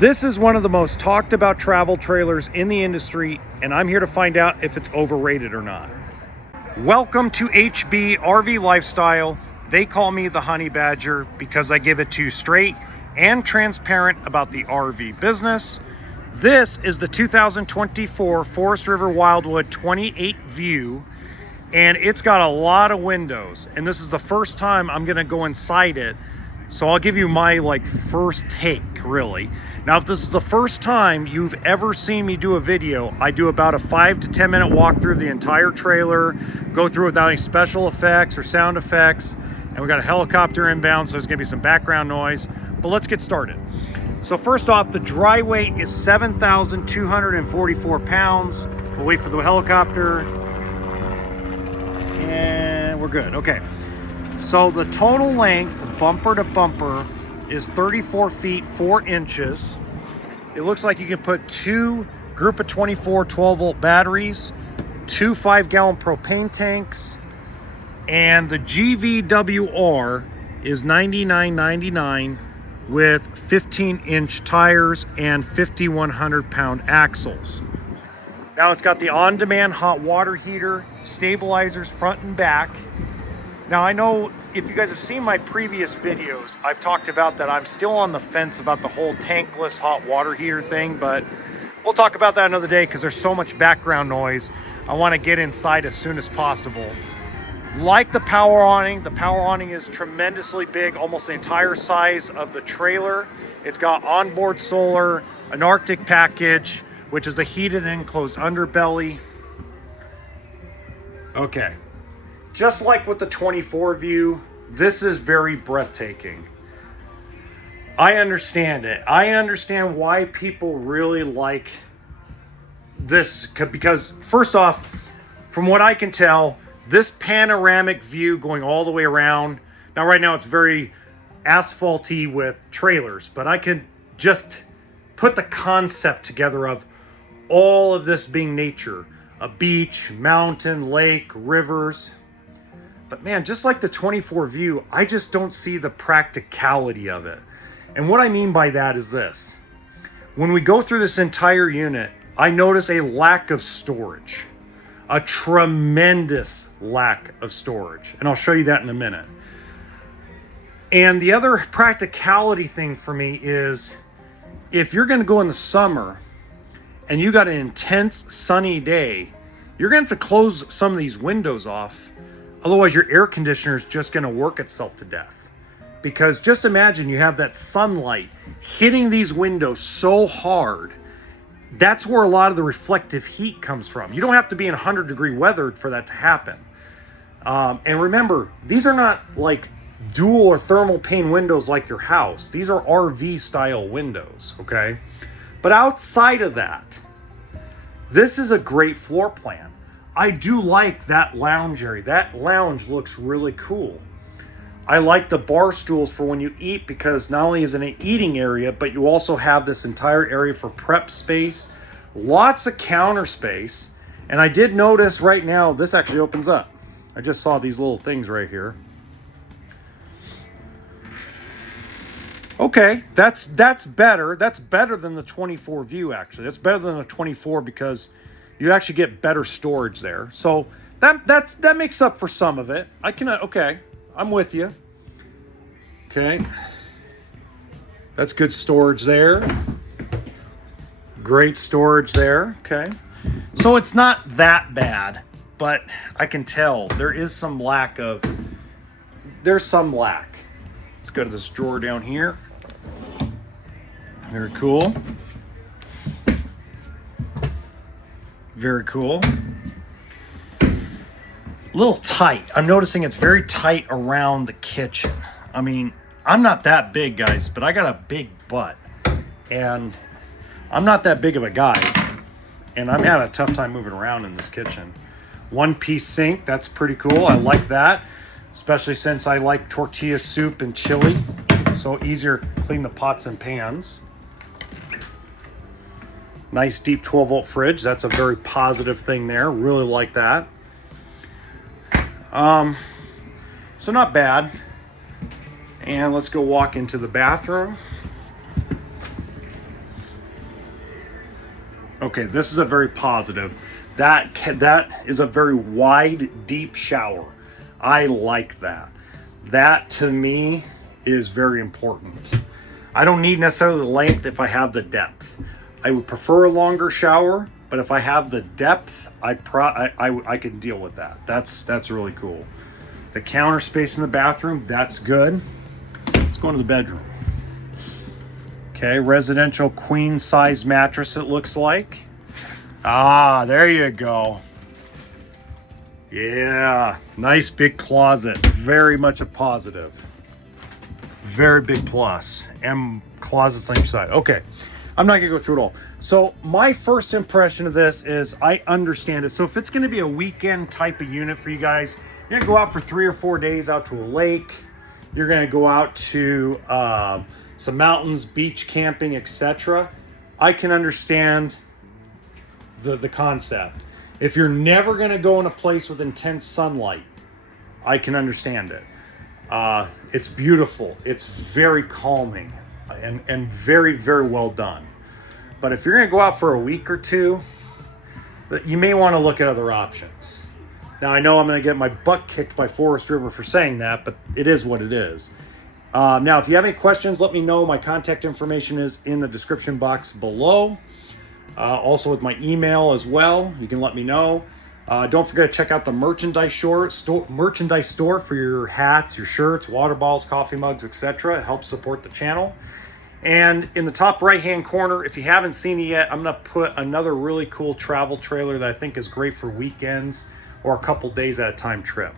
This is one of the most talked about travel trailers in the industry, and I'm here to find out if it's overrated or not. Welcome to HBRV Lifestyle. They call me the Honey Badger because I give it to you straight and transparent about the RV business. This is the 2024 Forest River Wildwood 28VIEW, and it's got a lot of windows, and this is the first time I'm gonna go inside it. So I'll give you my first take, really. Now, if this is the first time you've ever seen me do a video, I do about a 5 to 10 minute walk through the entire trailer, go through without any special effects or sound effects. And we got a helicopter inbound, so there's gonna be some background noise, but let's get started. So first off, the dry weight is 7,244 pounds. We'll wait for the helicopter. And we're good, okay. So the total length, bumper to bumper, is 34 feet 4 inches. It looks like you can put two group of 24 12-volt batteries, two 5-gallon propane tanks, and the GVWR is $99.99 with 15-inch tires and 5,100-pound axles. Now it's got the on-demand hot water heater, stabilizers front and back. Now, I know if you guys have seen my previous videos, I've talked about that I'm still on the fence about the whole tankless hot water heater thing, but we'll talk about that another day because there's so much background noise. I want to get inside as soon as possible. Like the power awning is tremendously big, almost the entire size of the trailer. It's got onboard solar, an Arctic package, which is a heated and enclosed underbelly. Okay. Just like with the 24VIEW, this is very breathtaking. I understand it. I understand why people really like this because, first off, from what I can tell, this panoramic view going all the way around. Now, right now it's very asphalty with trailers, but I can just put the concept together of all of this being nature. A beach, mountain, lake, rivers. But man, just like the 24VIEW, I just don't see the practicality of it. And what I mean by that is this. When we go through this entire unit, I notice a lack of storage. A tremendous lack of storage. And I'll show you that in a minute. And the other practicality thing for me is if you're going to go in the summer and you got an intense sunny day, you're going to have to close some of these windows off. Otherwise, your air conditioner is just going to work itself to death. Because just imagine you have that sunlight hitting these windows so hard. That's where a lot of the reflective heat comes from. You don't have to be in 100-degree weather for that to happen. And remember, these are not like dual or thermal pane windows like your house. These are RV-style windows, okay? But outside of that, this is a great floor plan. I do like that lounge area. That lounge looks really cool. I like the bar stools for when you eat because not only is it an eating area, but you also have this entire area for prep space, lots of counter space. And I did notice right now, this actually opens up. I just saw these little things right here. Okay, that's better. That's better than the 24VIEW actually. That's better than the 24 because you actually get better storage there. So that makes up for some of it. Okay, I'm with you. Okay. That's good storage there. Great storage there, okay. So it's not that bad, but I can tell there's some lack. Let's go to this drawer down here. Very cool. Very cool. A little tight. I'm noticing it's very tight around the kitchen. I mean, I'm not that big, guys, but I got a big butt. And I'm not that big of a guy. And I'm having a tough time moving around in this kitchen. One-piece sink, that's pretty cool. I like that, especially since I like tortilla soup and chili. So easier to clean the pots and pans. Nice deep 12-volt fridge. That's a very positive thing there. Really like that. So not bad. And let's go walk into the bathroom. Okay, this is a very positive. That is a very wide, deep shower. I like that. That to me is very important. I don't need necessarily the length if I have the depth. I would prefer a longer shower, but if I have the depth, I can deal with that. That's really cool. The counter space in the bathroom, that's good. Let's go into the bedroom. Okay, residential queen size mattress it looks like. Ah, there you go. Yeah, nice big closet. Very much a positive. Very big plus. And closets on each side. Okay, I'm not gonna go through it all. So my first impression of this is I understand it. So if it's gonna be a weekend type of unit for you guys, you're gonna go out for 3 or 4 days out to a lake. You're gonna go out to some mountains, beach camping, etc. I can understand the concept. If you're never going to go in a place with intense sunlight, I can understand it. It's beautiful. It's very calming and very, very well done. But if you're going to go out for a week or two, you may want to look at other options. Now, I know I'm going to get my butt kicked by Forest River for saying that, but it is what it is. Now, if you have any questions, let me know. My contact information is in the description box below. Also with my email as well. You can let me know. Don't forget to check out the merchandise store for your hats, your shirts, water bottles, coffee mugs, etc. It helps support the channel. And in the top right-hand corner, if you haven't seen it yet, I'm going to put another really cool travel trailer that I think is great for weekends or a couple days at a time trip.